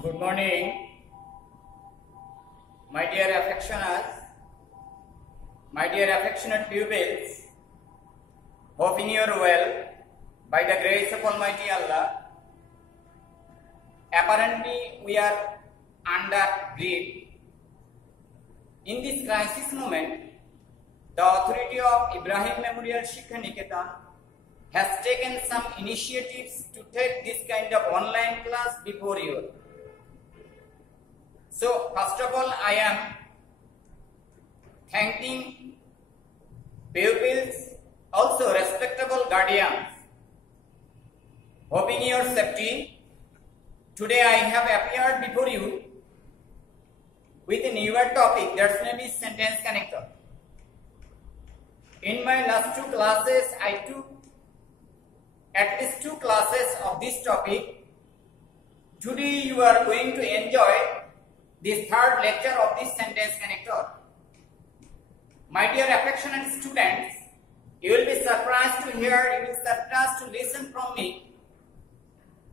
Good morning, my dear affectionate pupils. Hoping you are well by the grace of Almighty Allah. Apparently, we are under grief. In this crisis moment, the authority of Ibrahim Memorial Shikha Niketan has taken some initiatives to take this kind of online class before you. So, first of all, I am thanking pupils, also respectable guardians. Hoping your safety, today I have appeared before you with a newer topic, that may be sentence connector. In my last two classes, I took at least 2 classes of this topic. Today you are going to enjoy this third lecture of this sentence connector. My dear affectionate students, you will be surprised to hear, you will be surprised to listen from me.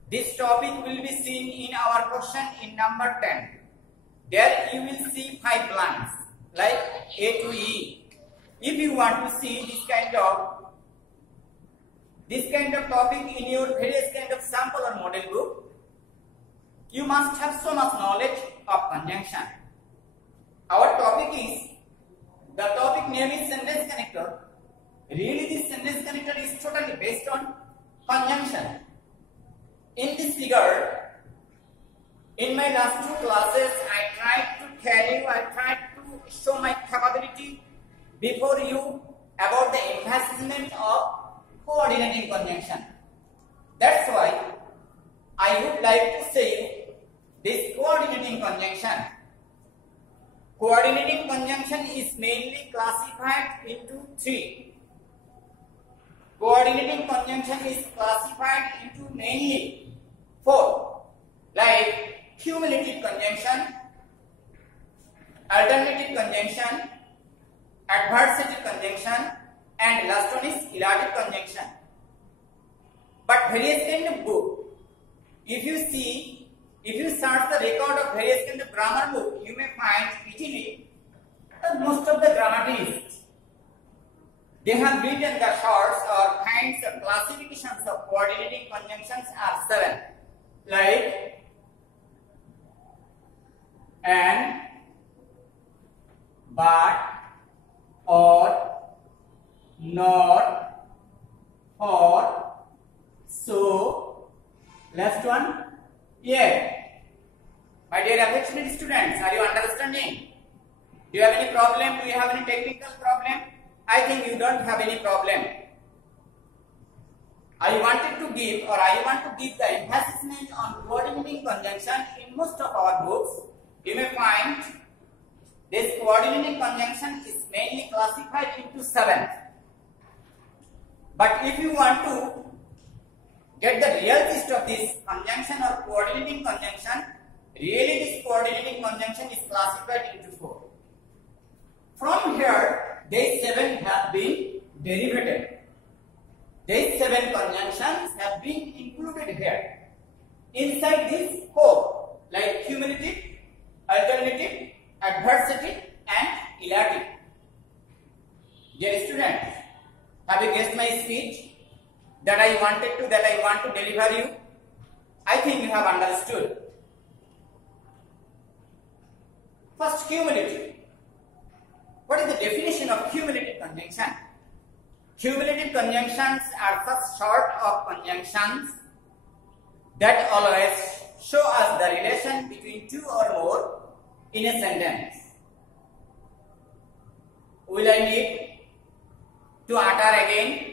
This topic will be seen in our question in number 10. There you will see 5 blanks like A to E. If you want to see this kind of topic in your various kind of sample or model book, you must have so much knowledge of conjunction. Our topic is, the topic name is sentence connector. Really this sentence connector is totally based on conjunction. In this figure, in my last 2 classes, I tried to show my capability before you about the emphasizement of coordinating conjunction. That's why I would like to say this coordinating conjunction. Coordinating conjunction is mainly classified into 3. Coordinating conjunction is classified into mainly 4, like cumulative conjunction, alternative conjunction, adversative conjunction, and last one is elative conjunction. But various kind of book, if you search the record of various kind of grammar book, you may find easily that most of the grammarists, they have written the shorts or kinds of classifications of coordinating conjunctions are 7, like and, but, or, not, for, so. Last one, yeah. My dear affectionate students, are you understanding? Do you have any problem? Do you have any technical problem? I think you don't have any problem. I want to give the emphasis on coordinating conjunction. In most of our books, you may find this coordinating conjunction is mainly classified into 7. But if you want to get the real gist of this conjunction or coordinating conjunction, really this coordinating conjunction is classified into 4. From here, these 7 have been derivated. These 7 conjunctions have been included here. Inside these 4, like cumulative, alternative, adversative, and elative. Dear students, have you guessed my speech that I want to deliver you? I think you have understood. First, cumulative. What is the definition of cumulative conjunction? Cumulative conjunctions are such sort of conjunctions that always show us the relation between 2 or more in a sentence. Will I need to utter again?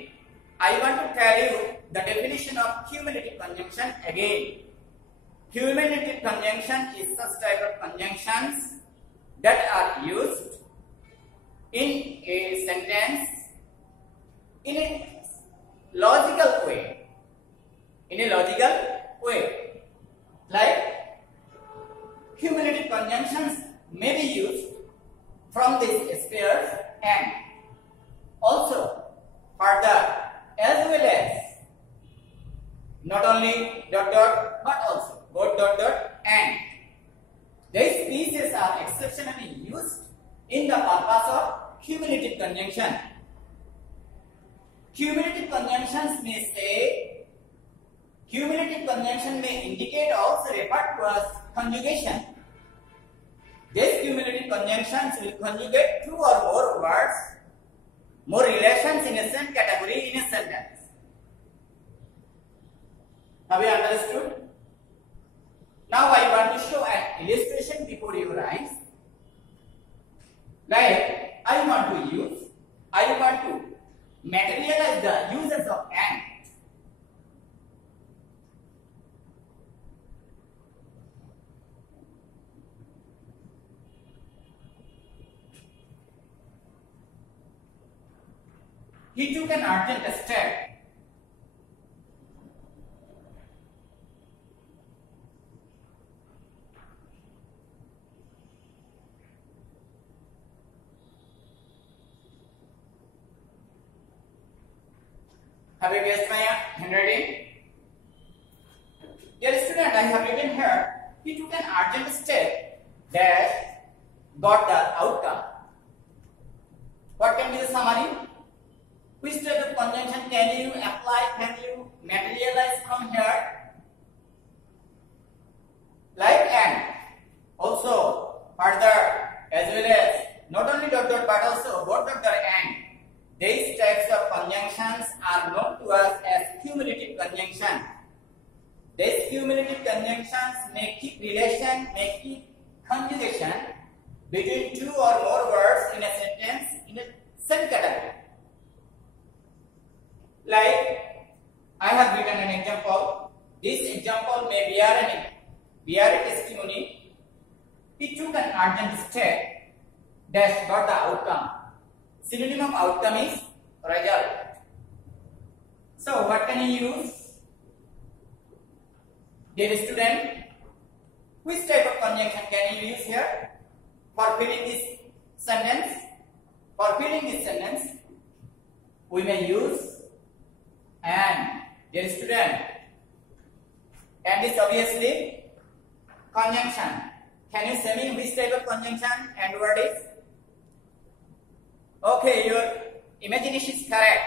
I want to tell you the definition of cumulative conjunction again. Cumulative conjunction is such type of conjunctions that are used in a sentence in a logical way. Like cumulative conjunctions may be used from these spheres and also further, as well as not only dot dot but also both dot dot and exceptionally used in the purpose of cumulative conjunction. Cumulative conjunctions may indicate also referred to as conjugation. These cumulative conjunctions will conjugate two or more words, more relations in a same category in a sentence. Have you understood? Now I want to show an illustration before your eyes. Like I want to materialize the uses of and. He took an urgent step. Have you guessed my handwriting? Dear student, I have written here, he took an urgent step that got the outcome. What can be the summary? Which type of conjunction can you apply, can you materialize from here? Like and. Also, further, as well as, not only dot dot but also both dot dot and. These types of conjunctions are known to us as cumulative conjunction. These cumulative conjunctions may keep relation, may keep conjugation between two or more words in a sentence in a same category. Like, I have written an example. This example may bear a testimony. He took an urgent step that got the outcome. Synonym of outcome is result. So, what can you use? Dear student, which type of conjunction can you use here for filling this sentence? For filling this sentence, we may use and. Dear student, and is obviously conjunction. Can you say me which type of conjunction and word is? Okay, your imagination is correct.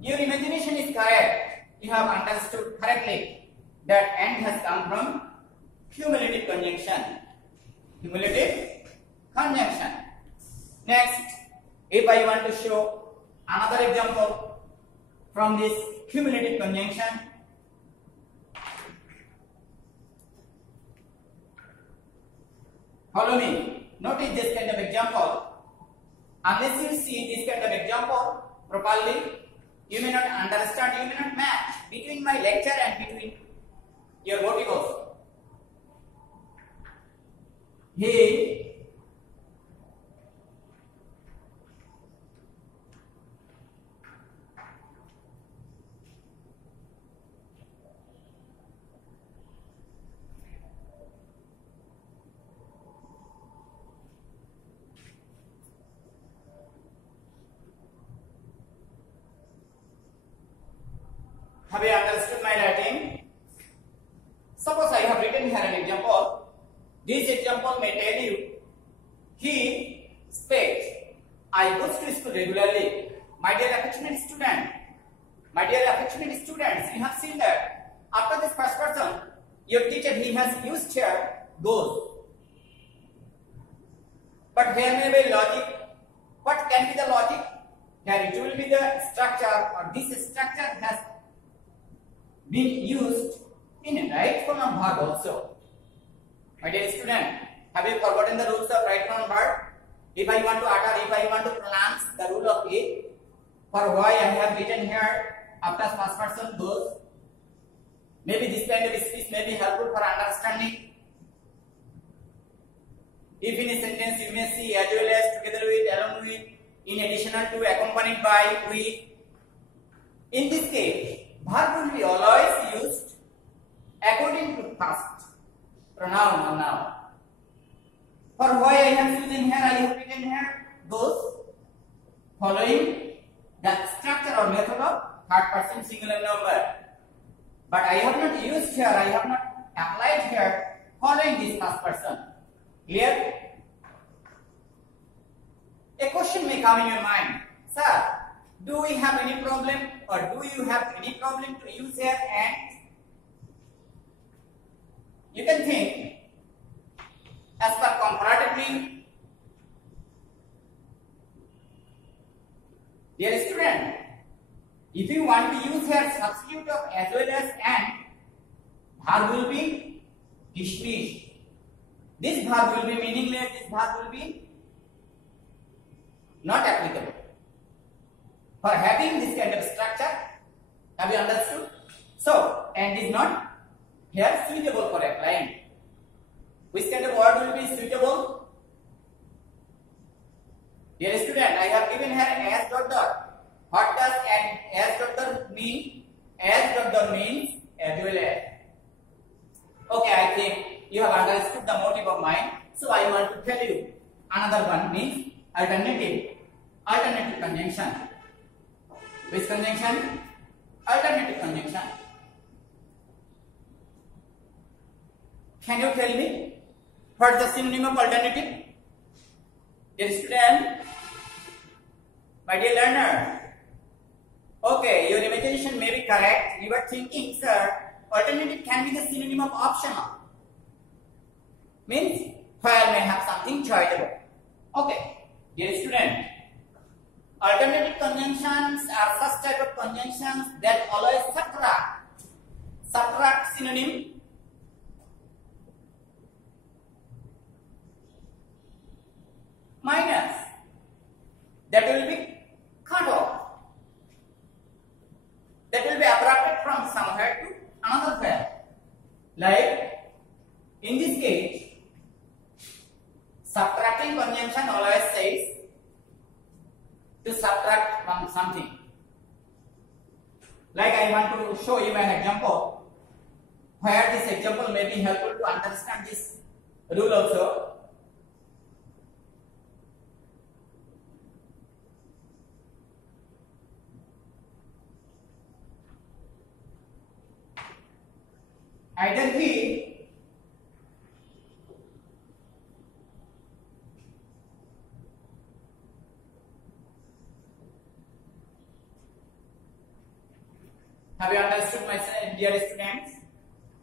Your imagination is correct. You have understood correctly that and has come from cumulative conjunction. Cumulative conjunction. Next, if I want to show another example from this cumulative conjunction, follow me. Notice this kind of example. Unless you see this kind of example properly, you may not understand, you may not match between my lecture and between your motivos. He have you understood my writing? Suppose I have written here an example. This example may tell you, he speaks, I go to school regularly. My dear affectionate student, my dear affectionate students, you have seen that after this first person, your teacher, he has used here goes. But here may be logic. What can be the logic? Here it will be the structure, or this structure has been used in a right pronoun verb also. My dear student, have you forgotten the rules of right pronoun verb? If I want to utter, if I want to pronounce the rule of it, for why I have written here after first person goes, maybe this kind of speech may be helpful for understanding. If in a sentence you may see as well as, together with, along with, in additional to, accompanied by, with. In this case, verb will be always used according to first pronoun or noun. For why I have chosen here, I have written here those following the structure or method of third person singular number. But I have not used here, I have not applied here following this first person. Clear? come in your mind, sir, do we have any problem or do you have any problem to use here? And you can think as per comparatively. Dear student, if you want to use here substitute of as well as and, verb will be dismissed. This verb will be meaningless, this verb will be not applicable. For having this kind of structure, have you understood? So, and is not here suitable for applying. Which kind of word will be suitable? Dear student, I have given here as dot dot. What does and as dot dot mean? As dot dot means as well as. Okay, I think you have understood the motive of mine. So I want to tell you another one means alternative. Alternative conjunction. Which conjunction? Alternative conjunction. Can you tell me what is the synonym of alternative? Dear student, my dear learner. Okay, your imagination may be correct. You are thinking, sir, alternative can be the synonym of optional. Means where may have something choiceable. Okay, dear student, alternative conjunctions are such type of conjunctions that always subtract. Subtract synonym. Minus. That will be cut off. That will be abstracted from somewhere to another where. Like in this case, subtracting conjunction always says to subtract from something. Like I want to show you an example where this example may be helpful to understand this rule also. Either he have you understood, my dear students?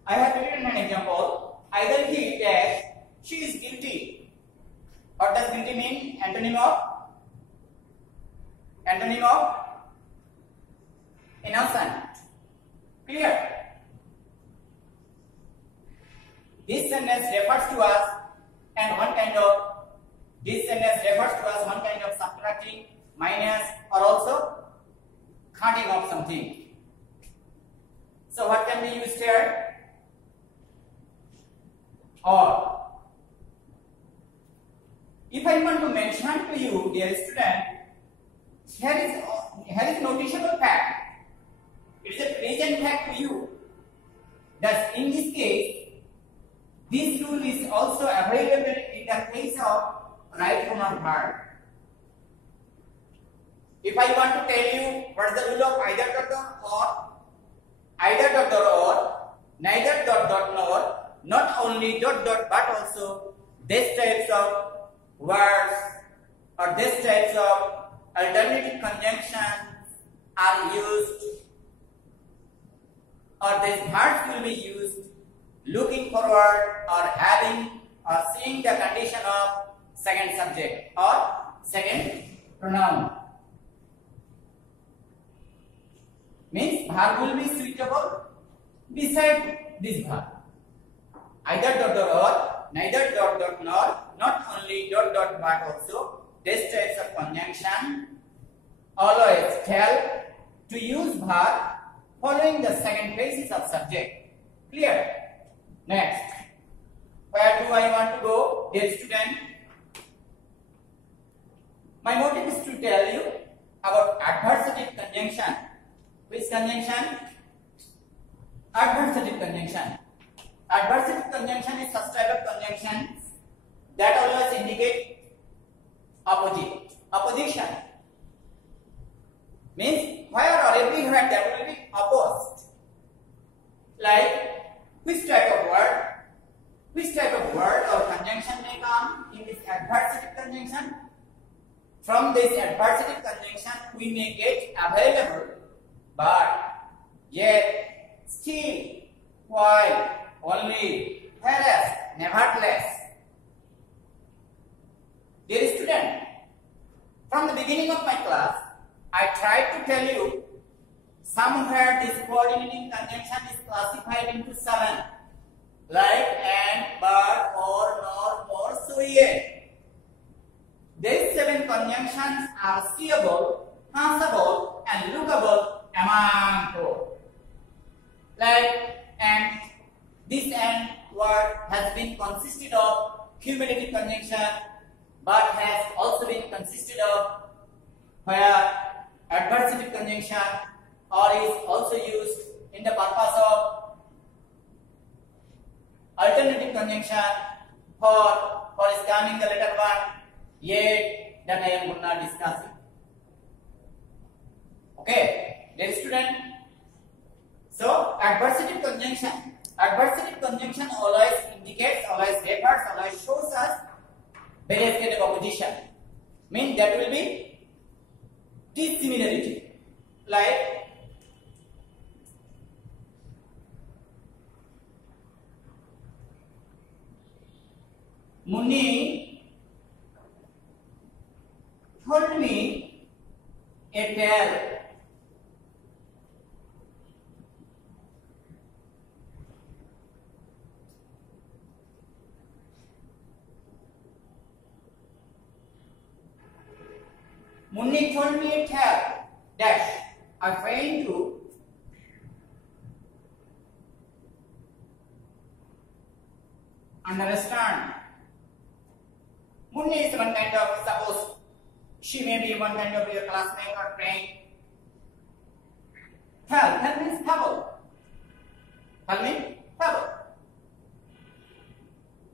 I have written an example. Either he dash she is guilty. What does guilty mean? Antonym of innocent. Clear? This sentence refers to us and one kind of subtracting, minus, or also cutting off something. So what can be used here? Or. If I want to mention to you, dear student, here is noticeable fact. It is a present fact to you that in this case, this rule is also available in the case of right form verb. If I want to tell you what is the rule of either dot dot or, either dot dot or, neither dot dot nor, not only dot dot but also these types of words or these types of alternative conjunctions are used, or these verbs will be used looking forward or having or seeing the condition of second subject or second pronoun. Means verb will be suitable beside this verb. Either dot dot or, neither dot dot nor, not only dot dot but also these types of conjunction always tell to use verb following the second basis of subject. Clear? Next, where do I want to go, dear student? My motive is to tell you about adversative conjunction. Which conjunction? Adversative conjunction. Adversative conjunction is such type of conjunction that always indicate opposition. Means where or everywhere that will be opposed. Like which type of word or conjunction may come in this adversative conjunction? from this adversative conjunction we may get available, but yet still, while, only, whereas, nevertheless. Dear student, from the beginning of my class, I tried to tell you somewhere this coordinating conjunction is classified into 7, like and, but, or, nor, or, so yet. These 7 conjunctions are seeable, traceable, and lookable among all. Like and, this and word has been consisted of cumulative conjunction, but has also been consisted of where adversative conjunction or is also used in the purpose of alternative conjunction for is coming the later one, yet that I am going to discuss it. Okay, dear student. So adversative conjunction always indicates, always refers, always shows us various kind of opposition. Means that will be dissimilarity, like Munni told me a tale. Munni told me a tale dash I failed to understand. Munni is one kind of, suppose she may be one kind of your classmate or friend. Tell means table. Tell means table.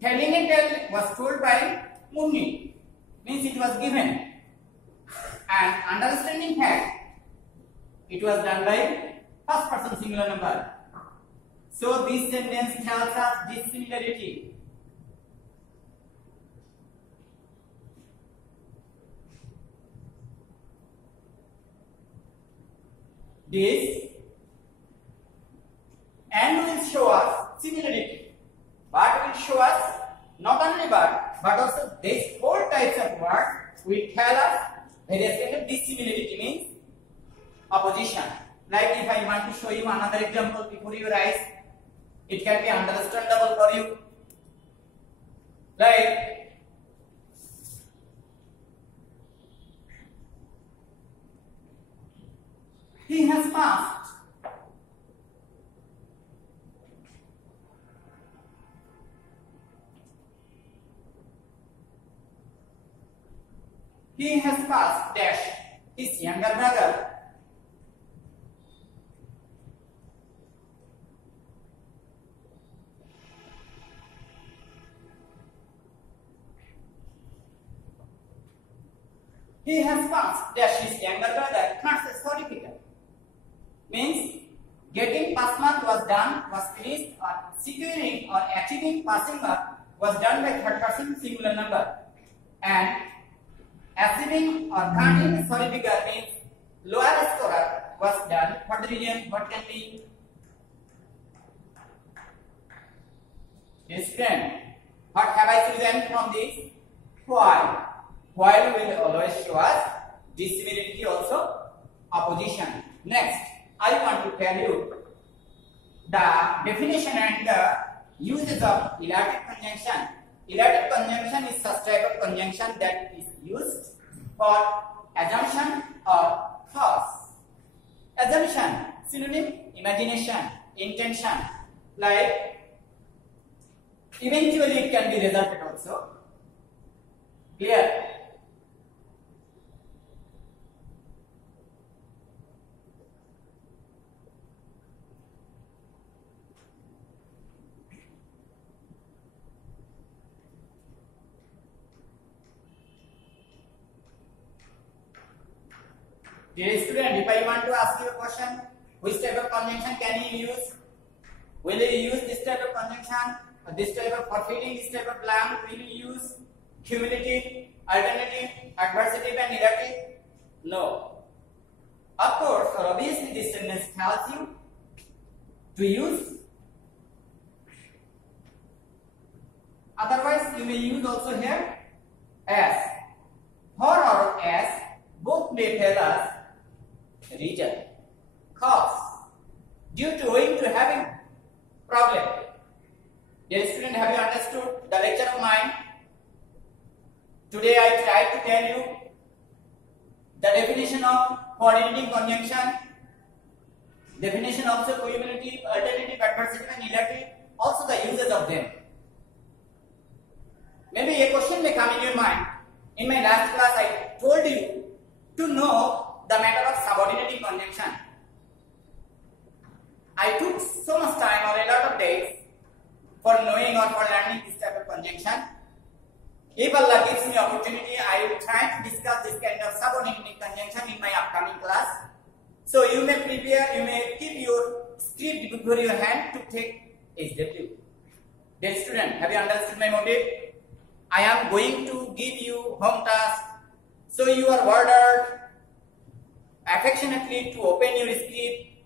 Telling a tale was told by Munni, means it was given. And understanding fact, it was done by first person singular number. So this sentence tells us dissimilarity. This and will show us similarity, but will show us not only but also these 4 types of words will tell us various kind of dissimilarity, means opposition. Like if I want to show you another example before your eyes, it can be understandable for you. Like he has passed. He has passed dash his younger brother. He has passed dash his younger brother transfer certificate. Means getting pass mark was done, was finished, or securing or achieving passing mark was done by third person singular number, and achieving or granting certificate means lower scorer was done for the reason what can be different. What have I chosen from this? While will always show us dissimilarity, also opposition. Next, I want to tell you the definition and the uses of elative conjunction. Elative conjunction is such type of conjunction that is used for assumption or cause. Assumption, synonym, imagination, intention. Like eventually it can be resulted also. Clear? Dear student, if I want to ask you a question, which type of conjunction can you use? Will you use this type of conjunction, or this type of forfeiting, this type of blank? Will you use? cumulative, alternative, adversative and negative? No. Of course, or obviously this sentence tells you to use. Otherwise, you may use also here as. For or as, both may tell us reason, cause, due to owing to having problem. Dear student, have you understood the lecture of mine? Today I tried to tell you the definition of coordinating conjunction, definition of the cumulative, alternative, adversative and relative, also the uses of them. Maybe a question may come in your mind. In my last class I told you to know the matter of subordinating conjunction. I took so much time or a lot of days for knowing or for learning this type of conjunction. If Allah gives me opportunity, I will try to discuss this kind of subordinating conjunction in my upcoming class. So you may prepare, you may keep your script before your hand to take SW. Dear student, have you understood my motive? I am going to give you home task, so you are ordered affectionately to open your script,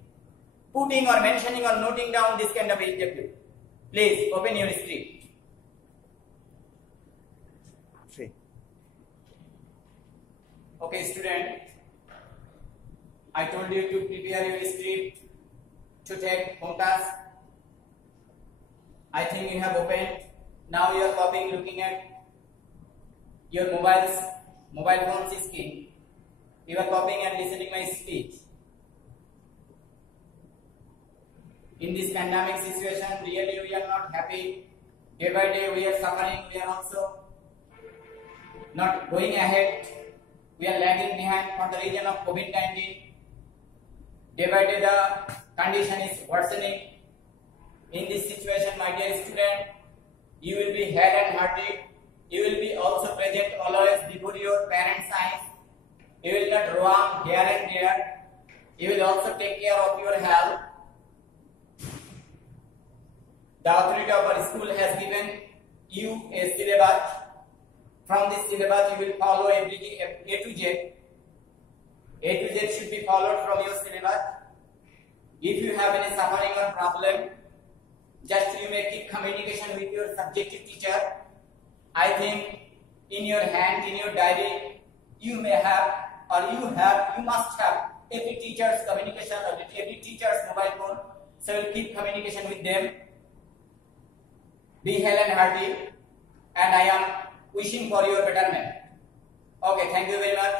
putting or mentioning or noting down this kind of SW. Please open your script. Okay, student, I told you to prepare your script to take home task. I think you have opened. Now you are copying, looking at your mobile phone's screen. You are copying and listening my speech. In this pandemic situation, really we are not happy. Day by day we are suffering. We are also not going ahead. We are lagging behind for the reason of COVID-19. Day by day the condition is worsening. In this situation, my dear student, you will be head and hearted. You will be also present always before your parents' eyes. You will not roam here and there. You will also take care of your health. The authority of our school has given you a syllabus. From this syllabus, you will follow everything A to Z. A to Z should be followed from your syllabus. If you have any suffering or problem, just you may keep communication with your subjective teacher. I think in your hand, in your diary, you may have or you must have every teacher's communication or every teacher's mobile phone. So you keep communication with them. Be hale and hearty, and I am wishing for your betterment. Okay, thank you very much.